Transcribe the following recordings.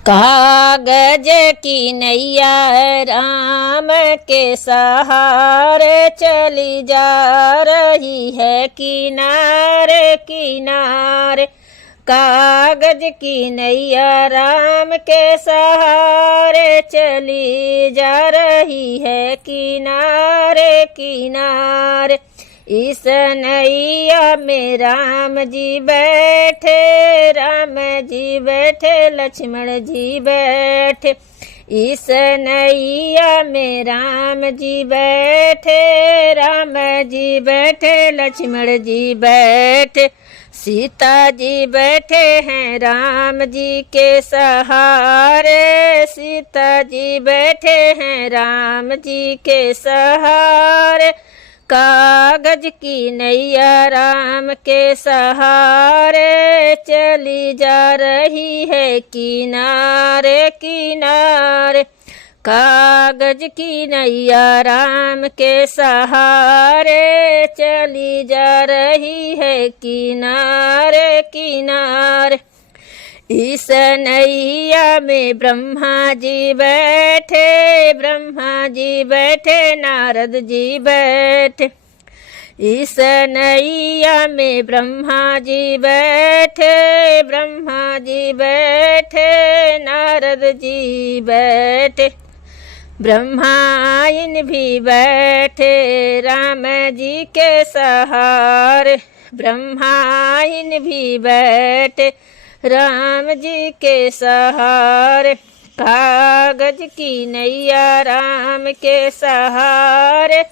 कागज की नैया राम के सहारे चली जा रही है किनारे किनारे। कागज की नैया राम के सहारे चली जा रही है किनारे किनारे। इस नैया में राम जी बैठे, राम जी बैठे, लक्ष्मण जी बैठे। इस नैया में राम जी बैठे, राम जी बैठे, लक्ष्मण जी बैठे। सीता जी बैठे हैं राम जी के सहारे, सीता जी बैठे हैं राम जी के सहारे। कागज की नैया राम के सहारे चली जा रही है किनारे किनारे। कागज की नैया राम के सहारे चली जा रही है किनारे किनारे। इस नैया में ब्रह्मा जी बैठे, ब्रह्मा जी बैठे, नारद जी बैठे। इस नैया में ब्रह्मा जी बैठे, ब्रह्मा जी बैठे, नारद जी बैठे। ब्रह्माइन भी बैठे राम जी के सहारे, ब्रह्माइन भी बैठे राम जी के सहारे। कागज की नैया राम के सहारे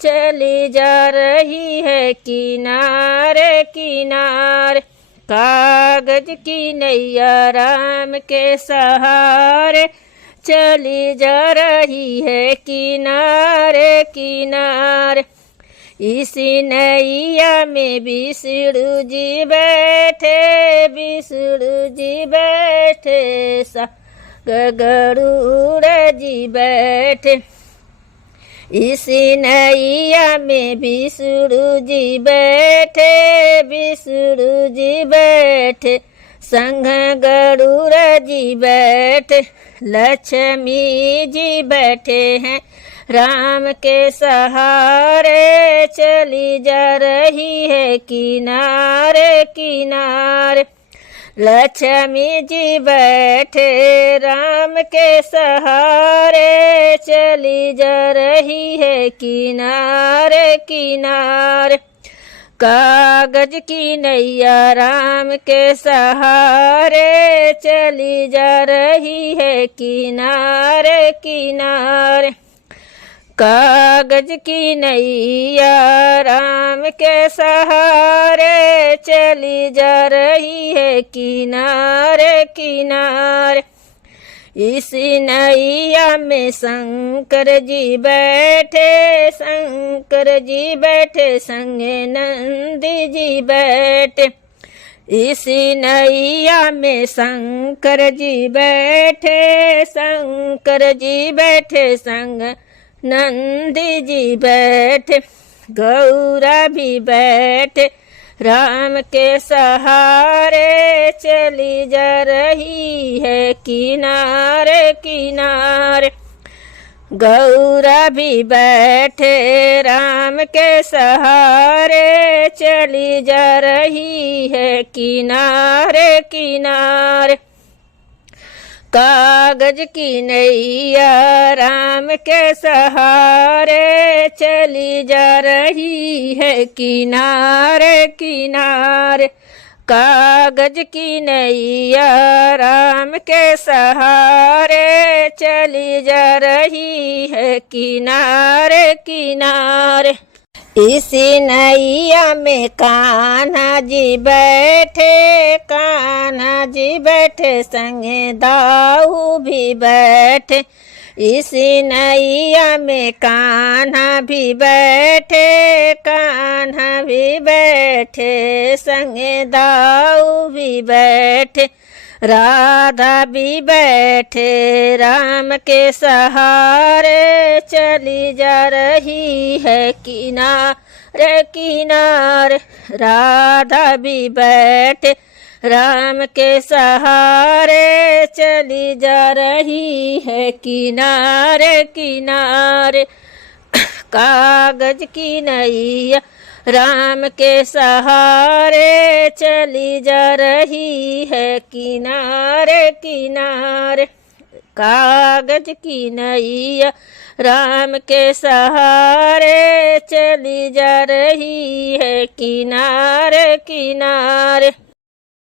चली जा रही है किनारे किनारे। कागज की नैया राम के सहारे चली जा रही है किनारे किनारे। इसी नैया में विष्णु जी बैठे, विष्णु जी बैठे, गरुड़ जी बैठे। इसी नैया में विष्णु जी बैठे, विष्णु जी बैठे, संग गरुड़ जी बैठे। लक्ष्मी जी बैठे हैं राम के सहारे चली जा रही है किनारे किनारे। लक्ष्मी जी बैठे राम के सहारे चली जा रही है किनारे किनारे। कागज की नैया राम के सहारे चली जा रही है किनारे किनारे। कागज की नैया राम के सहारे चली जा रही है किनारे किनारे। इसी नैया में शंकर जी बैठे, शंकर जी बैठे, संगे नंदी जी बैठे। इसी नैया में शंकर जी बैठे, शंकर जी बैठे, संग नंदी जी बैठे। गौरा भी बैठे राम के सहारे चली जा रही है किनारे किनारे। गौरा भी बैठे राम के सहारे चली जा रही है किनारे किनारे। कागज की नैया राम के सहारे चली जा रही है किनारे किनारे। कागज की नैया राम के सहारे चली जा रही है किनारे किनारे। इसी नैया में कान्हा जी बैठे, कान्हा जी बैठे, संगे दाऊ भी बैठे। इसी नैया में कान्हा भी बैठे, कान्हा भी बैठे, संगे दाऊ भी बैठे। राधा भी बैठे राम के सहारे चली जा रही है किनारे किनारे। राधा भी बैठे राम के सहारे चली जा रही है किनारे किनारे। कागज की नैया राम के सहारे चली जा रही है किनारे किनारे। कागज की नैया राम के सहारे चली जा रही है किनारे किनारे।